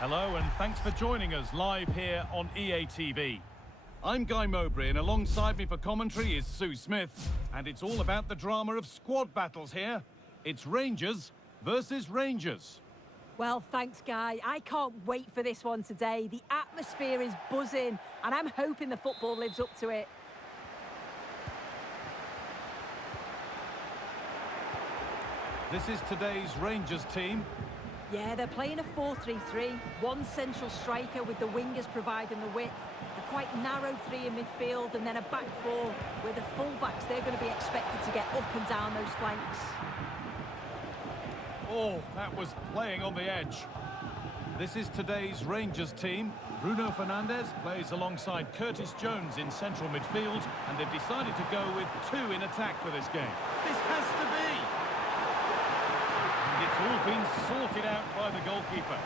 Hello and thanks for joining us live here on EA TV. I'm Guy Mowbray and alongside me for commentary is Sue Smith. And it's all about the drama of squad battles here. It's Rangers versus Rangers. Well, thanks, Guy. I can't wait for this one today. The atmosphere is buzzing and I'm hoping the football lives up to it. This is today's Rangers team. Yeah, they're playing a 4-3-3. One central striker with the wingers providing the width. A quite narrow three in midfield and then a back four where the full-backs, they're going to be expected to get up and down those flanks. Oh, that was playing on the edge. This is today's Rangers team. Bruno Fernandes plays alongside Curtis Jones in central midfield and they've decided to go with two in attack for this game. This has to be! It's all been sorted out by the goalkeeper.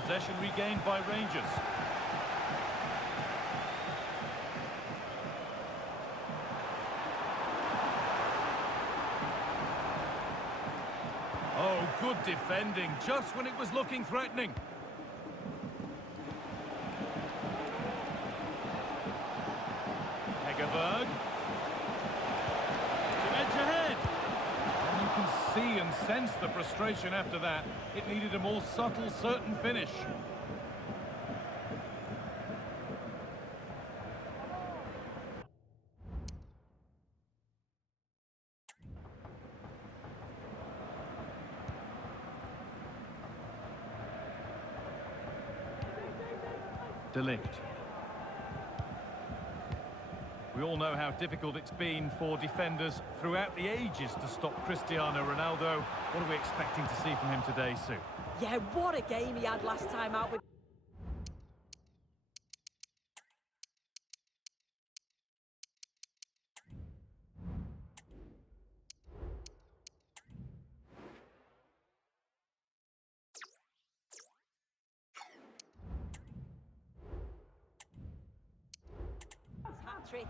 Possession regained by Rangers. Oh, good defending, just when it was looking threatening. Berg. To edge ahead. And you can see and sense the frustration after that. It needed a more subtle, certain finish. Delict. We all know how difficult it's been for defenders throughout the ages to stop Cristiano Ronaldo. What are we expecting to see from him today, Sue? Yeah, what a game he had last time out with...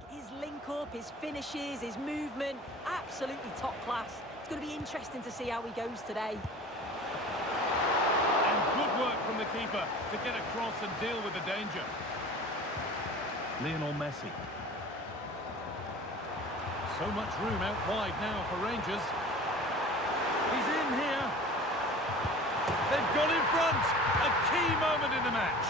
His link-up, his finishes, his movement, absolutely top class. It's going to be interesting to see how he goes today. And good work from the keeper to get across and deal with the danger. Lionel Messi. So much room out wide now for Rangers. He's in here. They've got in front. A key moment in the match.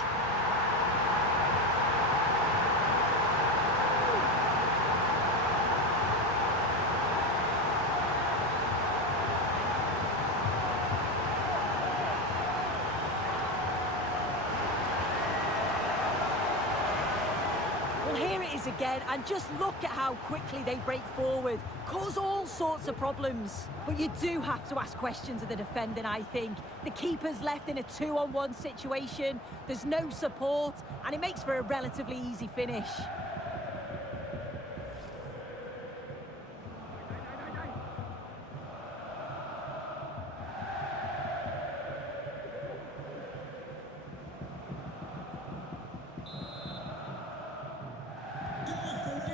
Here it is again, and just look at how quickly they break forward, cause all sorts of problems. But you do have to ask questions of the defending, I think. The keeper's left in a 2-on-1 situation, there's no support, and it makes for a relatively easy finish.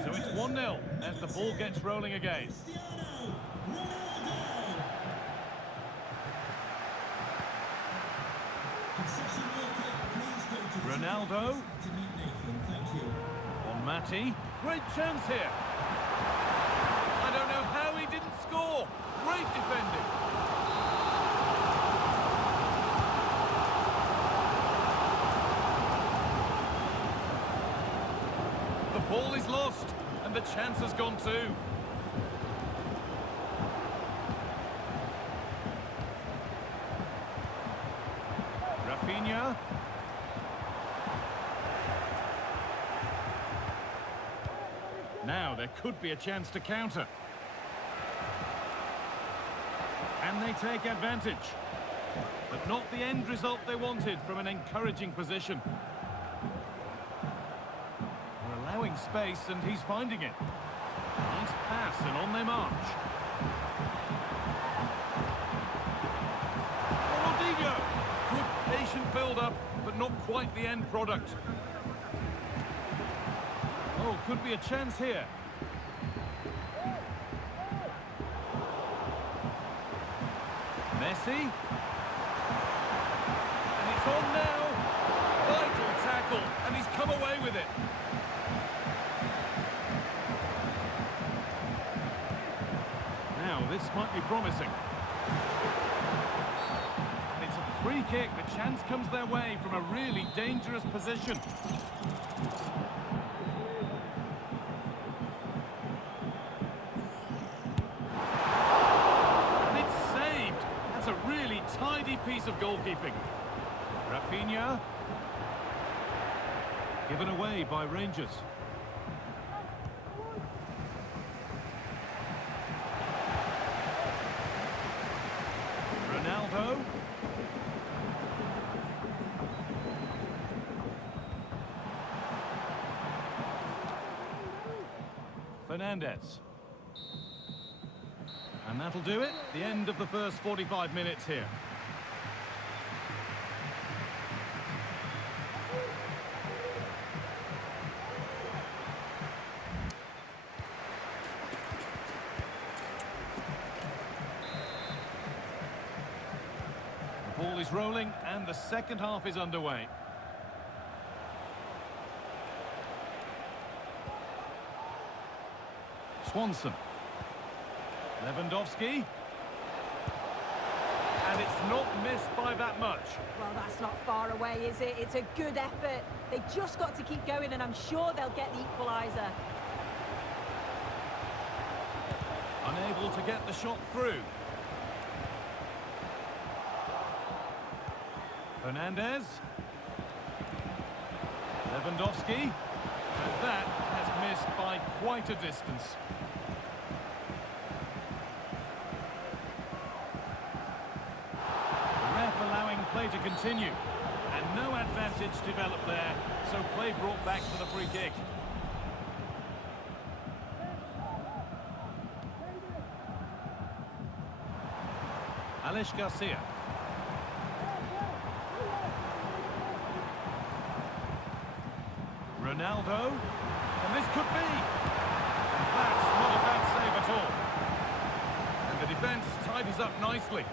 So it's 1-0 as the ball gets rolling again. Ronaldo. On Matty. Great chance here. I don't know how he didn't score. Great defending. The ball is lost, and the chance has gone too. Rafinha. Now there could be a chance to counter. And they take advantage. But not the end result they wanted from an encouraging position. Allowing space and he's finding it. Nice pass and on they march. Ronaldinho. Good patient build-up, but not quite the end product. Oh, could be a chance here. Messi. And it's on now. Vital tackle, and he's come away with it. Now, this might be promising. And it's a free kick. The chance comes their way from a really dangerous position. And it's saved. That's a really tidy piece of goalkeeping. Rafinha. Given away by Rangers. Ronaldo. Fernandez. And that'll do it. The end of the first 45 minutes here. The ball is rolling and the second half is underway. Swanson. Lewandowski. And it's not missed by that much. Well, that's not far away, is it? It's a good effort. They've just got to keep going, and I'm sure they'll get the equaliser. Unable to get the shot through. Fernandez. Lewandowski. And that has missed by quite a distance. The ref allowing play to continue. And no advantage developed there, so play brought back for the free kick. Alex Garcia. Ronaldo, and this could be. And that's not a bad save at all. And the defence tidies up nicely.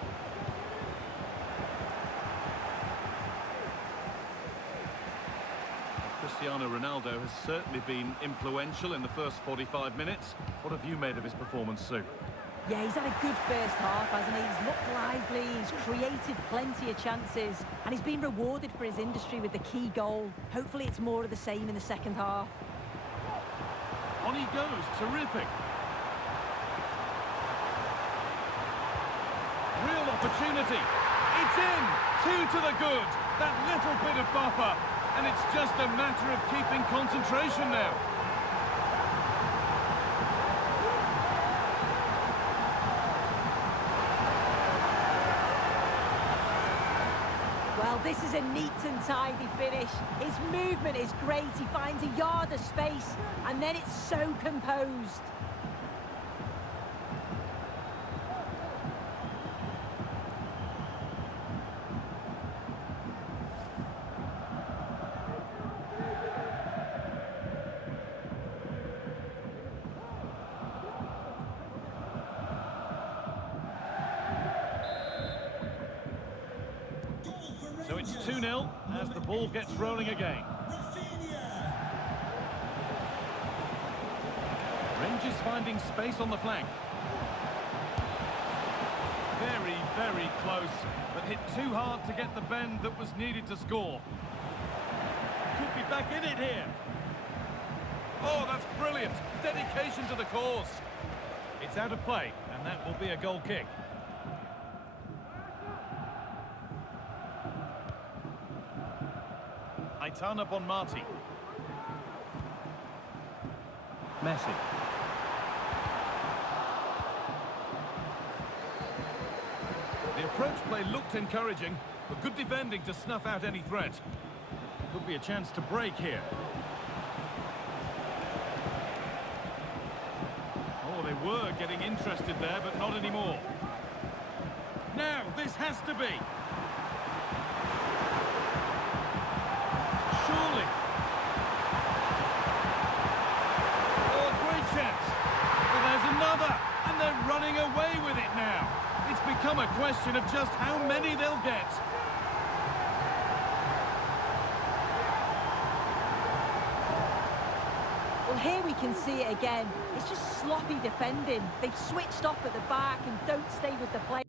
Cristiano Ronaldo has certainly been influential in the first 45 minutes. What have you made of his performance, Sue? Yeah, he's had a good first half, hasn't he? He's looked lively, he's created plenty of chances, and he's been rewarded for his industry with the key goal. Hopefully it's more of the same in the second half. On he goes, terrific. Real opportunity. It's in, 2 to the good. That little bit of buffer, and it's just a matter of keeping concentration now. Well, this is a neat and tidy finish. His movement is great. He finds a yard of space, and then it's so composed. So it's 2-0 as the ball gets rolling again. Rangers finding space on the flank. Very, very close, but hit too hard to get the bend that was needed to score. Could be back in it here. Oh, that's brilliant. Dedication to the cause. It's out of play, and that will be a goal kick. Aitana Bonmati. Messi. The approach play looked encouraging, but good defending to snuff out any threat. Could be a chance to break here. Oh, they were getting interested there, but not anymore. Now, this has to be. Surely. Oh, great chance. Well, there's another, and they're running away with it now. It's become a question. question of just how many they'll get. Well, here we can see it again. It's just sloppy defending. They've switched off at the back and don't stay with the play.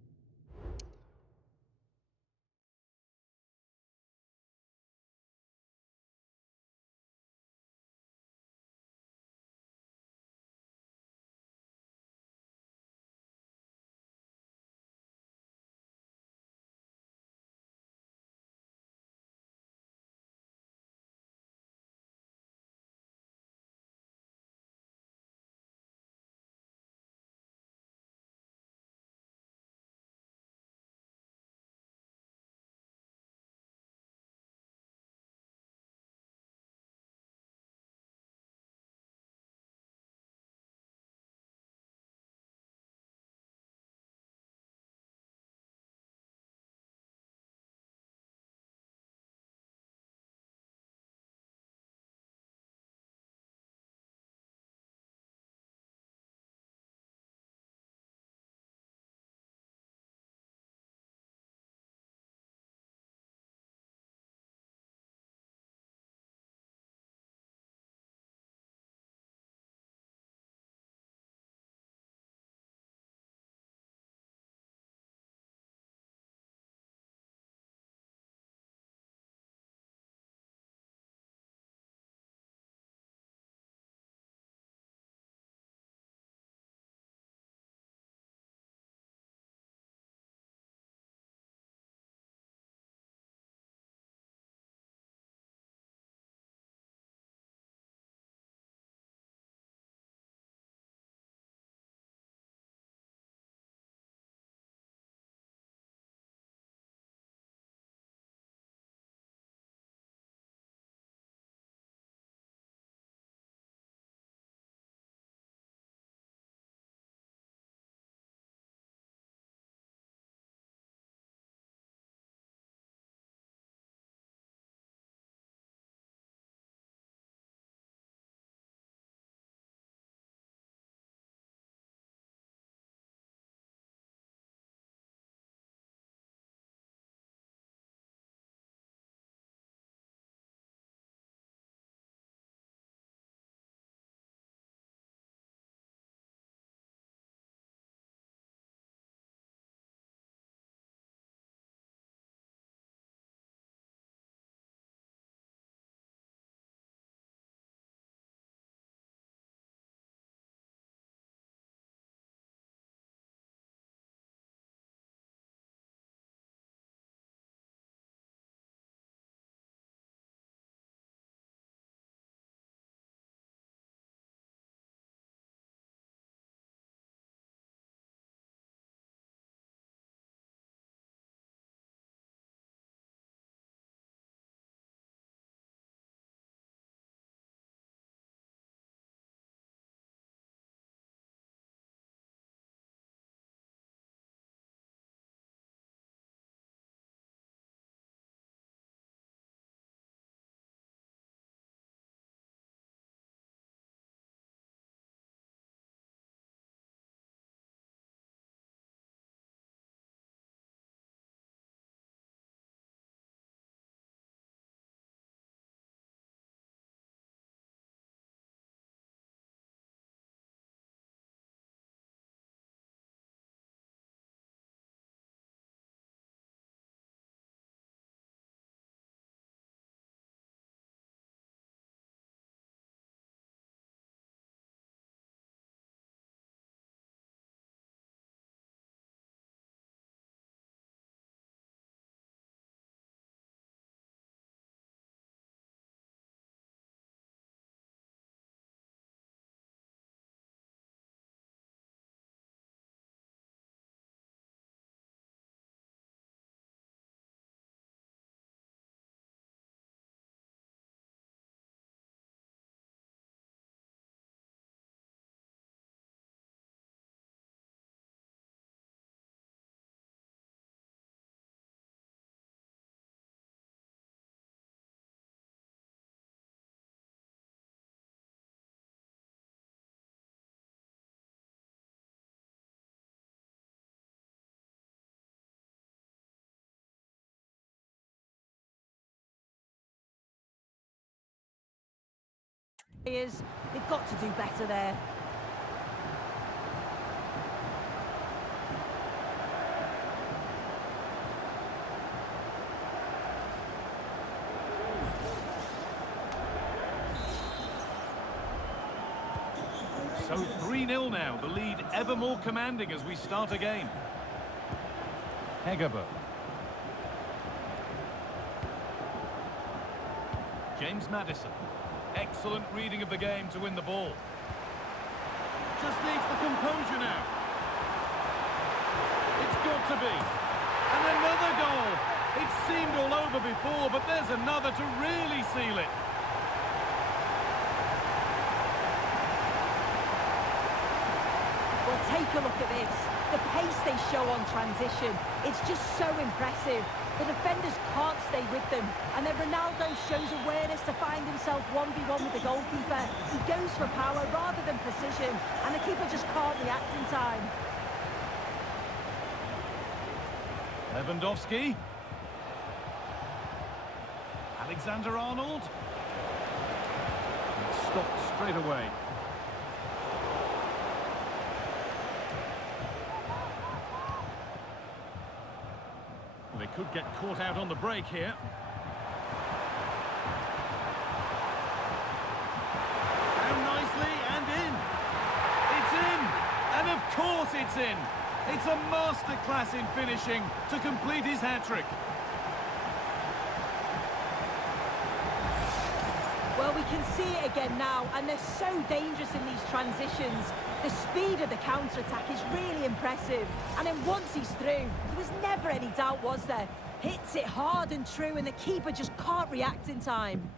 players. They've got to do better there. So 3-0 now, the lead ever more commanding as we start a game. Hegerberg. James Maddison. Excellent reading of the game to win the ball. Just needs the composure now. It's got to be. And another goal. It seemed all over before, but there's another to really seal it. Well, take a look at this. The pace they show on transition, it's just so impressive. The defenders can't stay with them, and then Ronaldo shows awareness to find himself 1v1 with the goalkeeper. He goes for power rather than precision, and the keeper just can't react in time. Lewandowski. Alexander-Arnold. Stopped straight away. They could get caught out on the break here. Down nicely and in. It's in! And of course it's in! It's a masterclass in finishing to complete his hat-trick. Well, we can see it again now, and they're so dangerous in these transitions. The speed of the counter-attack is really impressive. And then once he's through, there was never any doubt, was there? Hits it hard and true, and the keeper just can't react in time.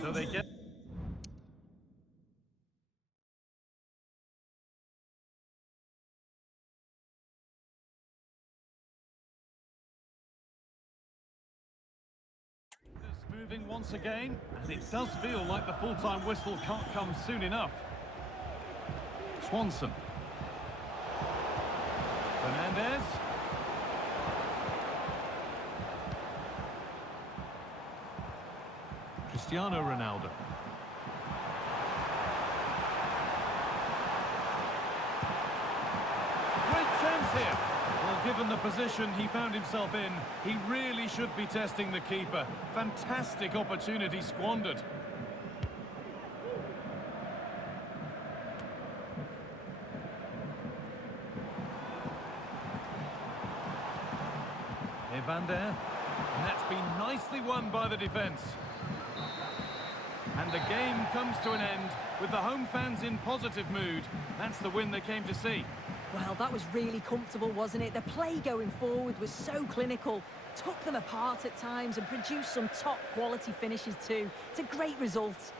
So they get... Moving once again, and it does feel like the full-time whistle can't come soon enough. Swanson. Fernandez. Cristiano Ronaldo. Great chance here. Well, given the position he found himself in, he really should be testing the keeper. Fantastic opportunity squandered. Evander, and that's been nicely won by the defence. And the game comes to an end with the home fans in positive mood. That's the win they came to see. Well, that was really comfortable, wasn't it? The play going forward was so clinical, took them apart at times and produced some top-quality finishes too. It's a great result.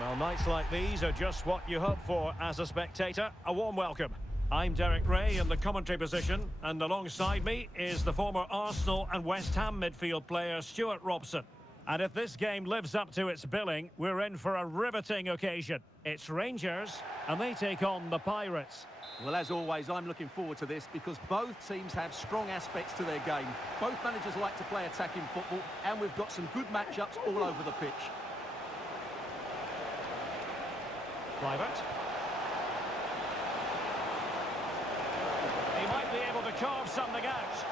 Well, nights like these are just what you hope for as a spectator. A warm welcome. I'm Derek Ray in the commentary position, and alongside me is the former Arsenal and West Ham midfield player Stuart Robson. And if this game lives up to its billing, we're in for a riveting occasion. It's Rangers, and they take on the Pirates. Well, as always, I'm looking forward to this because both teams have strong aspects to their game. Both managers like to play attacking football, and we've got some good matchups all over the pitch. Kluivert. He might be able to carve something out.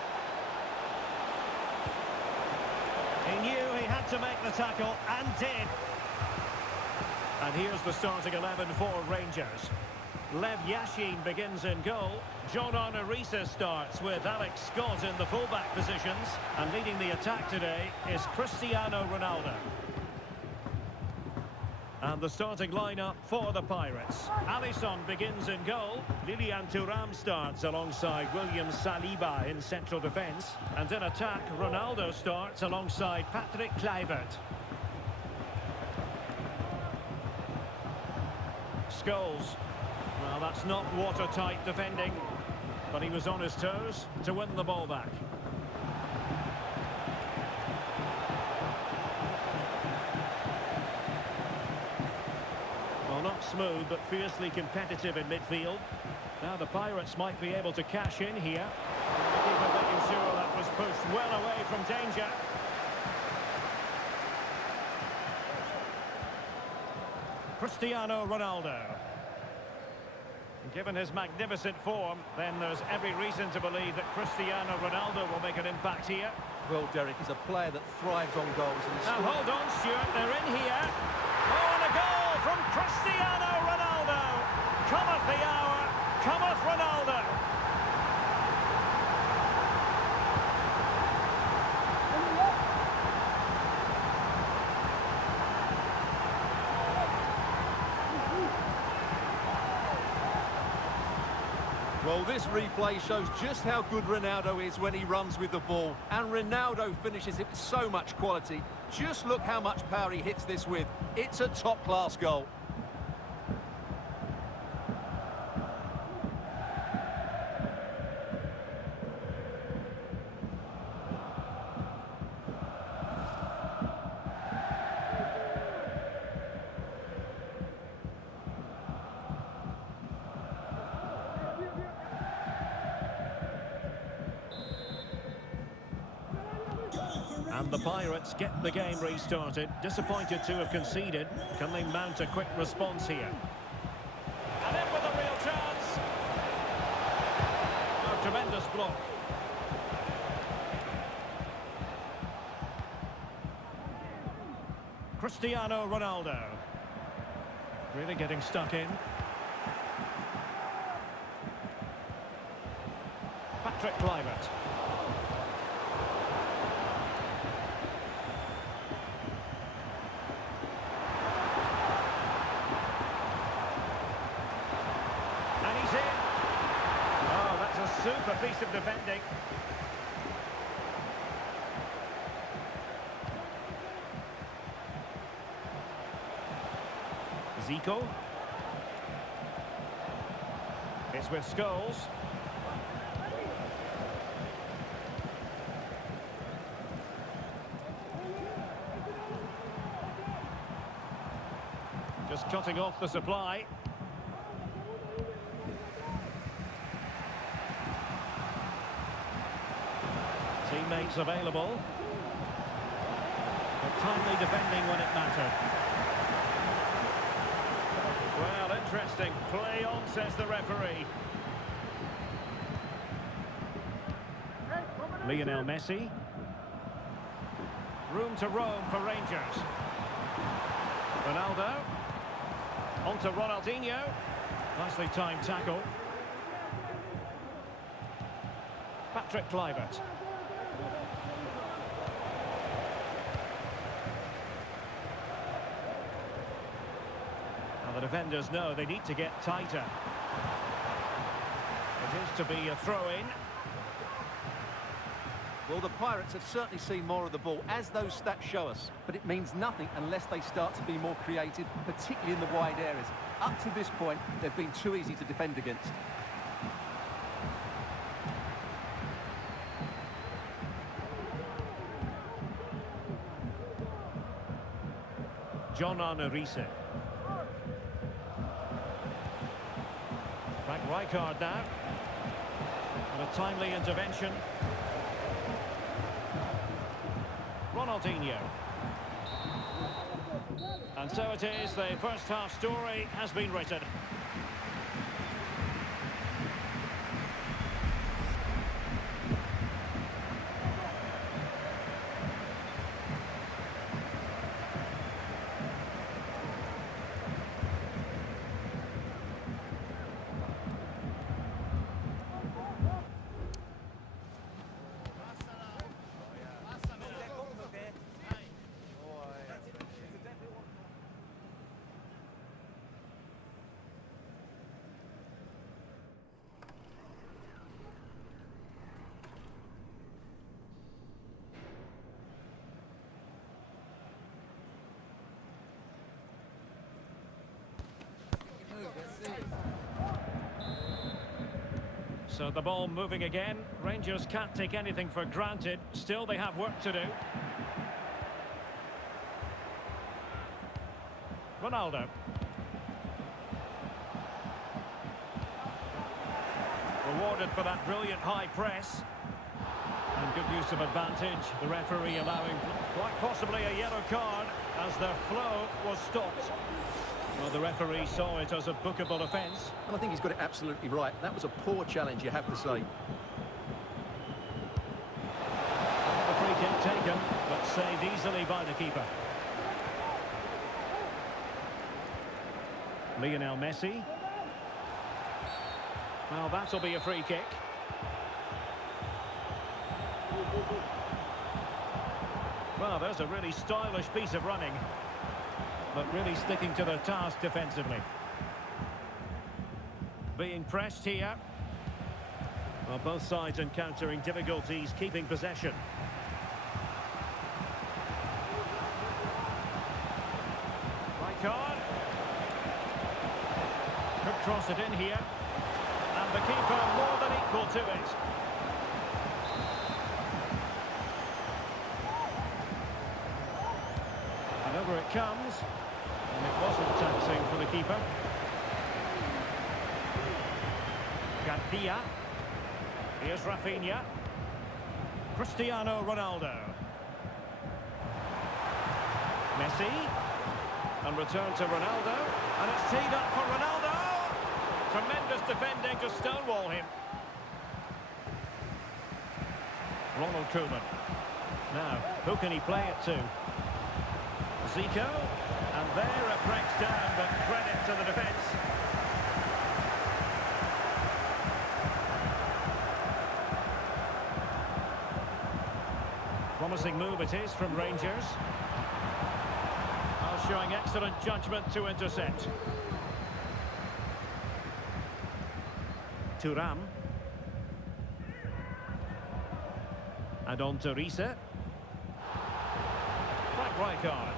He knew he had to make the tackle, and did. And here's the starting 11 for Rangers. Lev Yashin begins in goal. John Arne starts with Alex Scott in the fullback positions. And leading the attack today is Cristiano Ronaldo. And the starting lineup for the Pirates. Alisson begins in goal. Lilian Thuram starts alongside William Saliba in central defence. And in attack, Ronaldo starts alongside Patrick Kluivert. Scholes. Well, that's not watertight defending, but he was on his toes to win the ball back. Well, not smooth, but fiercely competitive in midfield. Now the Pirates might be able to cash in here. The keeper making sure that was pushed well away from danger. Cristiano Ronaldo. Given his magnificent form, then there's every reason to believe that Cristiano Ronaldo will make an impact here. Well, Derek is a player that thrives on goals. Now hold on, Stuart, they're in here. Oh, and a goal from Cristiano Ronaldo. Cometh the hour, cometh Ronaldo. Well, this replay shows just how good Ronaldo is when he runs with the ball. And Ronaldo finishes it with so much quality. Just look how much power he hits this with. It's a top-class goal. And the Pirates get the game restarted. Disappointed to have conceded. Can they mount a quick response here? And in with a real chance. A tremendous block. Cristiano Ronaldo. Really getting stuck in. Patrick Kluivert. Super piece of defending. Zico. It's with Scholes. Just cutting off the supply. Teammates available. But timely defending when it mattered. Well, interesting. Play on, says the referee. Lionel Messi. Room to roam for Rangers. Ronaldo. On to Ronaldinho. Nicely timed tackle. Patrick Kluivert. The defenders know they need to get tighter. It is to be a throw-in. Well, the Pirates have certainly seen more of the ball, as those stats show us. But it means nothing unless they start to be more creative, particularly in the wide areas. Up to this point, they've been too easy to defend against. John Arne-Riise. Frank Rijkaard now. And a timely intervention. Ronaldinho. And so it is, the first half story has been written. So the ball moving again. Rangers can't take anything for granted. Still, they have work to do. Ronaldo. Rewarded for that brilliant high press. And good use of advantage. The referee allowing quite possibly a yellow card as the flow was stopped. Well, the referee saw it as a bookable offence. And I think he's got it absolutely right. That was a poor challenge, you have to say. The free kick taken, but saved easily by the keeper. Lionel Messi. Well, that'll be a free kick. Well, there's a really stylish piece of running, but really sticking to their task defensively. Being pressed here. Well, both sides encountering difficulties keeping possession. Rijkaard. Could cross it in here. And the keeper more than equal to it. And over it comes. And it wasn't taxing for the keeper. Garcia. Here's Rafinha. Cristiano Ronaldo. Messi. And return to Ronaldo. And it's teed up for Ronaldo. Tremendous defending to stonewall him. Ronald Koeman. Now, who can he play it to? Zico. And there it breaks down, but credit to the defence. Promising move it is from Rangers. Well, showing excellent judgment to intercept. Thuram. And on to Riise. Frank Rijkaard.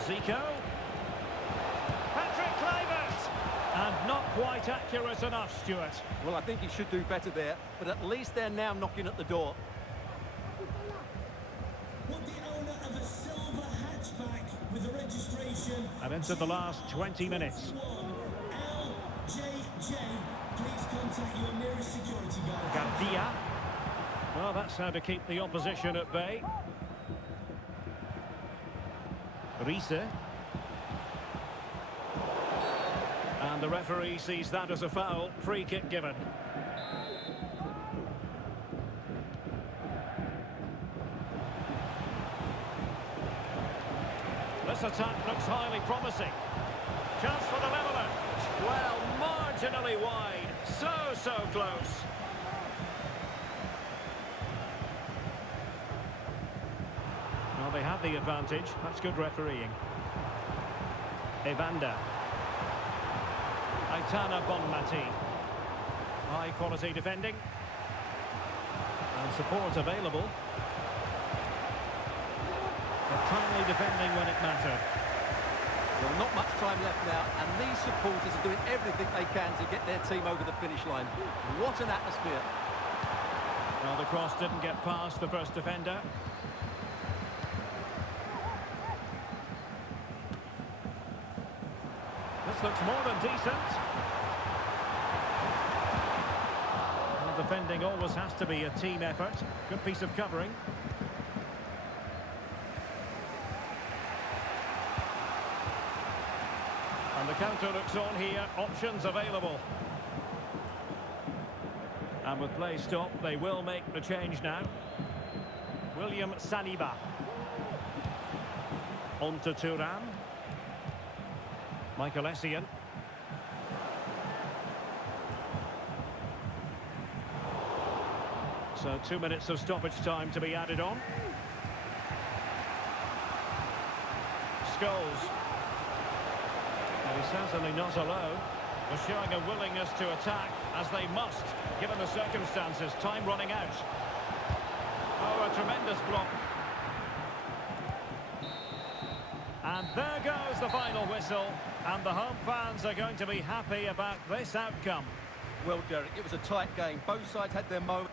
Zico. Patrick Kluivert. And not quite accurate enough, Stuart. Well, I think he should do better there, but at least they're now knocking at the door. What the owner of a silver hatchback with a registration... And into the last 20 minutes. LJJ, please contact your nearest security guard. Garcia. Well, that's how to keep the opposition at bay. Riise. And the referee sees that as a foul. Free kick given. This attack looks highly promising. Chance for the leveller. Well, marginally wide. So close. Well, they have the advantage. That's good refereeing. Evander. Aitana Bonmati. High quality defending. And support available. But timely defending when it mattered. Well, not much time left now, and these supporters are doing everything they can to get their team over the finish line. What an atmosphere. Well, the cross didn't get past the first defender. This looks more than decent. Well, defending always has to be a team effort. Good piece of covering. And the counter looks on here. Options available. And with play stopped, they will make the change now. William Saliba. On to Thuram. Michael Essien. So 2 minutes of stoppage time to be added on. Scholes. He's certainly not alone. They're showing a willingness to attack, as they must, given the circumstances. Time running out. Oh, a tremendous block. And there goes the final whistle. And the home fans are going to be happy about this outcome. Well, Derek, it was a tight game. Both sides had their moment.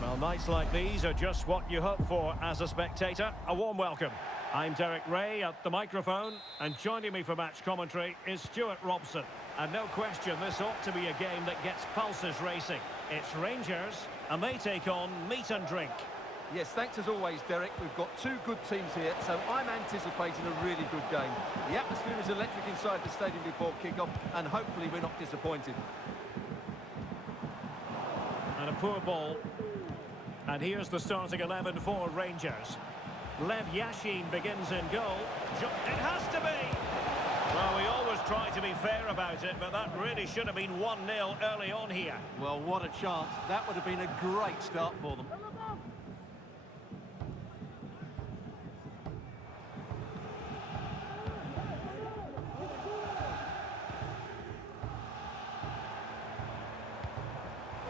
Well, nights like these are just what you hope for as a spectator. A warm welcome. I'm Derek Ray at the microphone, and joining me for match commentary is Stuart Robson. And no question, this ought to be a game that gets pulses racing. It's Rangers, and they take on meat and drink. Yes, thanks as always, Derek. We've got two good teams here, so I'm anticipating a really good game. The atmosphere is electric inside the stadium before kick-off, and hopefully we're not disappointed. And a poor ball. And here's the starting 11 for Rangers. Lev Yashin begins in goal. It has to be! Well, we always try to be fair about it, but that really should have been 1-0 early on here. Well, what a chance. That would have been a great start for them.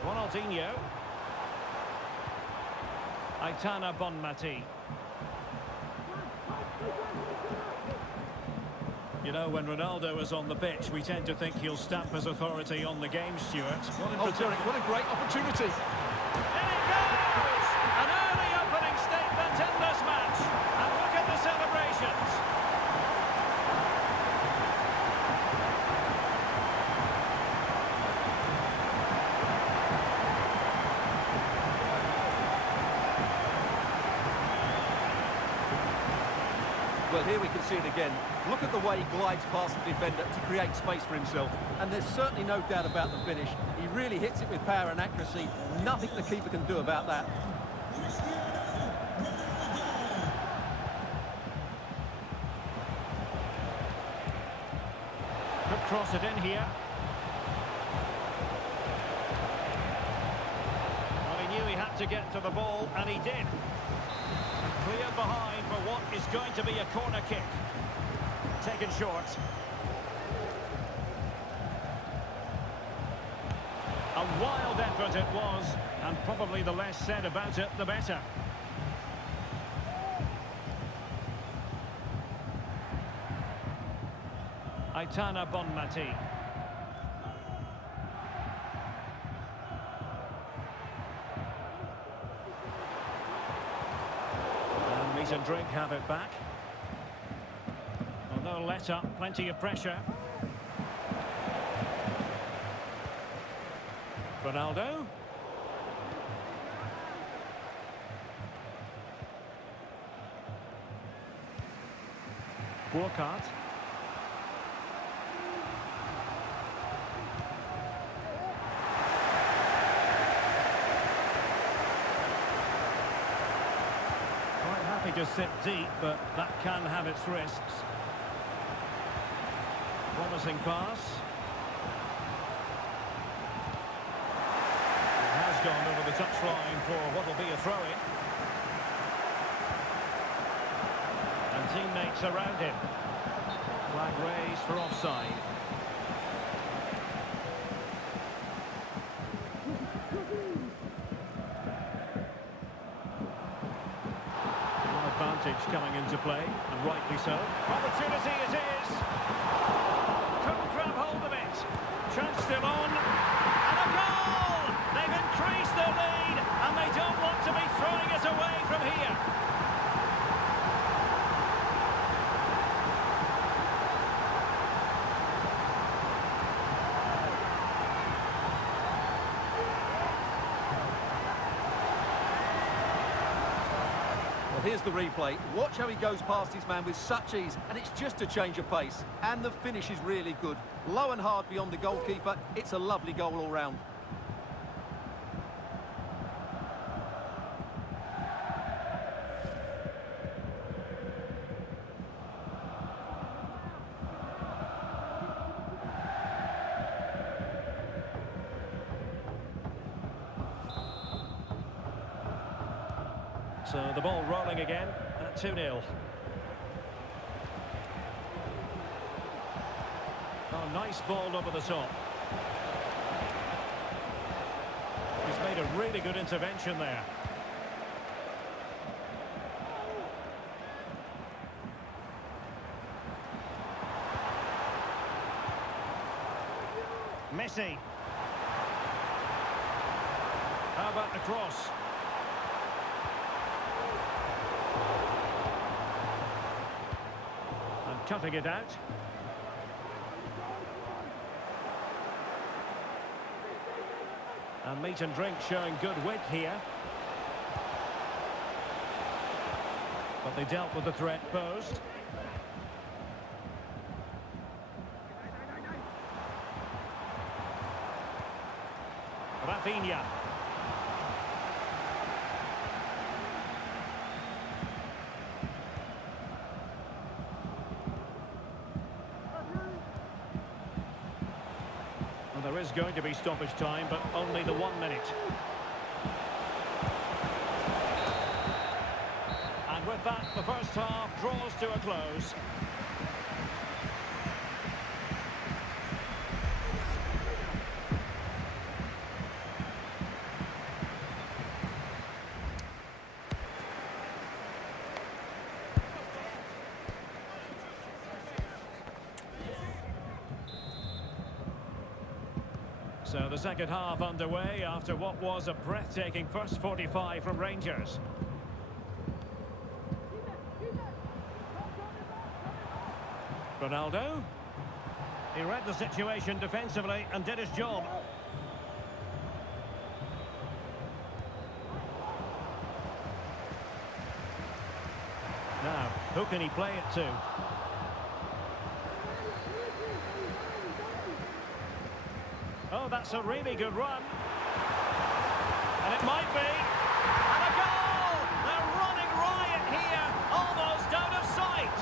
Ronaldinho. Aitana Bonmati. You know, when Ronaldo is on the pitch, we tend to think he'll stamp his authority on the game, Stuart. Derek, what a great opportunity. In it goes! An early opening statement in this match. And look at the celebrations. Well, here we can see it again. Look at the way he glides past the defender to create space for himself. And there's certainly no doubt about the finish. He really hits it with power and accuracy. Nothing the keeper can do about that. Could cross it in here. Well, he knew he had to get to the ball, and he did. Clear behind for what is going to be a corner kick. Taken short. A wild effort it was, and probably the less said about it, the better. Aitana Bonmati. and Drink have it back. Well, no let up, plenty of pressure. Ronaldo. Burkhardt. Quite happy to sit deep, but that can have its risks. Promising pass. It has gone over the touchline for what will be a throw-in. And teammates around him. Flag raised for offside. Advantage coming into play, and rightly so. Opportunity it is. Couldn't grab hold of it. Chance still on. And a goal! They've increased their lead, and they don't want to be throwing it away from here. Here's the replay. Watch how he goes past his man with such ease, and it's just a change of pace. And the finish is really good. Low and hard beyond the goalkeeper. It's a lovely goal all round. So the ball rolling again at 2-0. Oh, nice ball over the top. He's made a really good intervention there. Messi. How about the cross? Cutting it out. And Meat and Drink showing good width here. But they dealt with the threat posed. Rafinha. There is going to be stoppage time, but only the 1 minute. And with that, the first half draws to a close. So the second half underway after what was a breathtaking first 45 from Rangers. Ronaldo. He read the situation defensively and did his job. Now, who can he play it to? Oh, that's a really good run. And it might be. And a goal! They're running riot here, almost out of sight.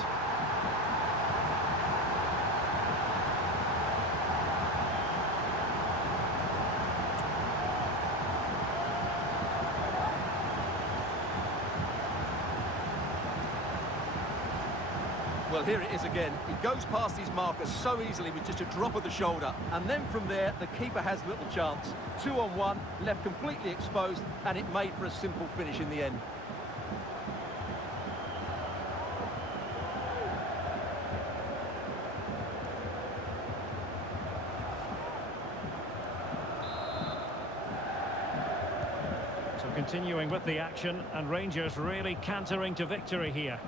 Well, here it is again. He goes past his marker so easily with just a drop of the shoulder. And then from there, the keeper has little chance. 2-on-1, left completely exposed, and it made for a simple finish in the end. So Continuing with the action, and Rangers really cantering to victory here.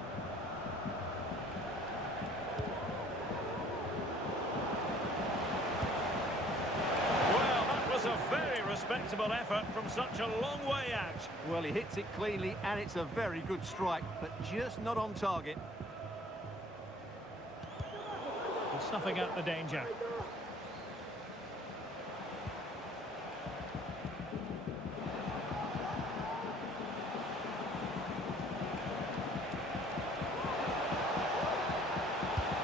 Well, that was a very respectable effort from such a long way out. Well, he hits it cleanly, and it's a very good strike, but just not on target. Snuffing out the danger.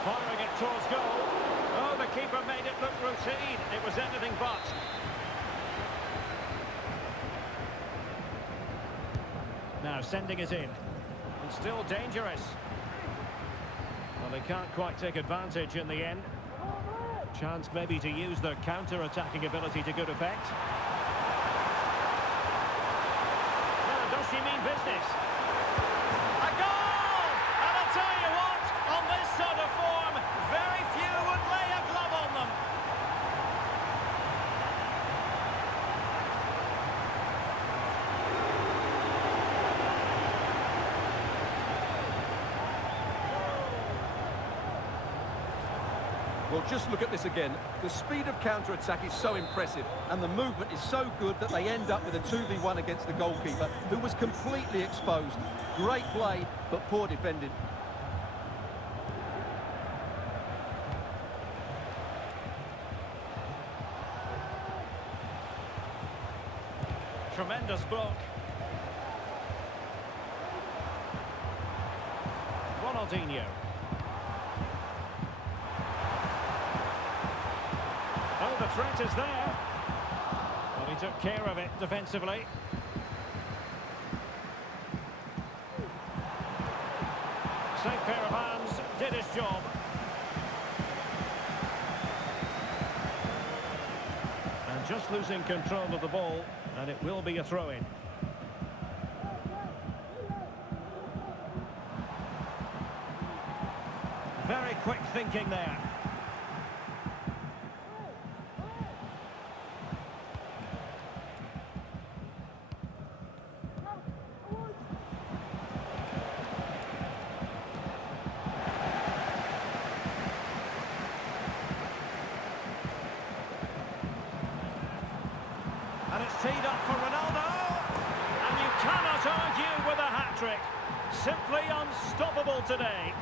Firing it towards goal. Oh, the keeper made it look routine. It was anything but. Now sending it in. And still dangerous. Well, they can't quite take advantage in the end. Chance maybe to use their counter-attacking ability to good effect. Now, does she mean business? A goal! And I'll tell you what, on this sort of form, very few would lay a glove on them. Well, just look at this again. The speed of counter-attack is so impressive, and the movement is so good that they end up with a 2v1 against the goalkeeper, who was completely exposed. Great play, but poor defending. Tremendous block. Ronaldinho. Oh, the threat is there. Well, he took care of it defensively. Safe pair of hands, did his job. And just losing control of the ball, and it will be a throw-in. Very quick thinking there. And it's teed up for Ronaldo. And you cannot argue with a hat-trick. Simply unstoppable today.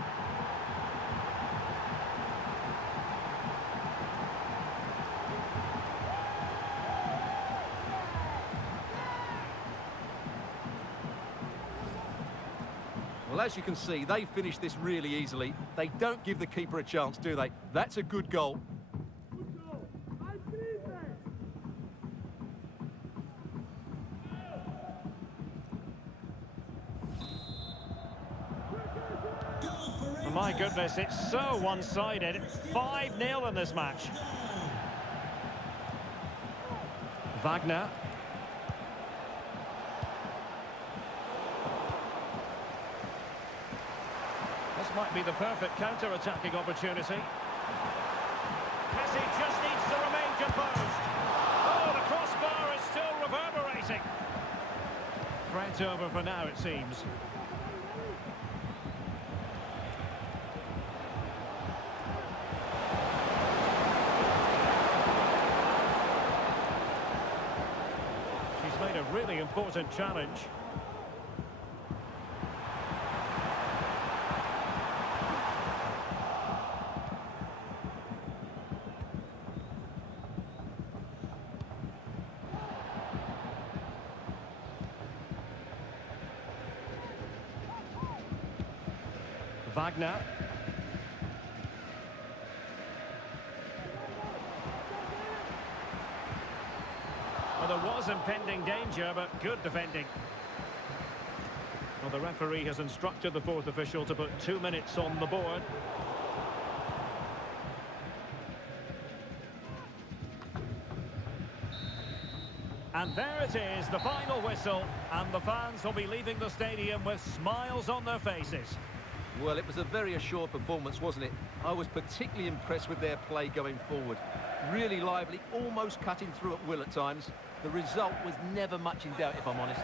Well, as you can see, they finish this really easily. They don't give the keeper a chance, do they? That's a good goal. Oh my goodness, it's so one-sided. 5-0 in this match. Wagner. This might be the perfect counter-attacking opportunity. Messi just needs to remain composed. Oh, the crossbar is still reverberating. Threat over for now, it seems. She's made a really important challenge. Wagner. Well, there was impending danger, but good defending. Well, the referee has instructed the fourth official to put 2 minutes on the board. And there it is, the final whistle, and the fans will be leaving the stadium with smiles on their faces. Well, it was a very assured performance, wasn't it? I was particularly impressed with their play going forward. Really lively, almost cutting through at will at times. The result was never much in doubt, if I'm honest.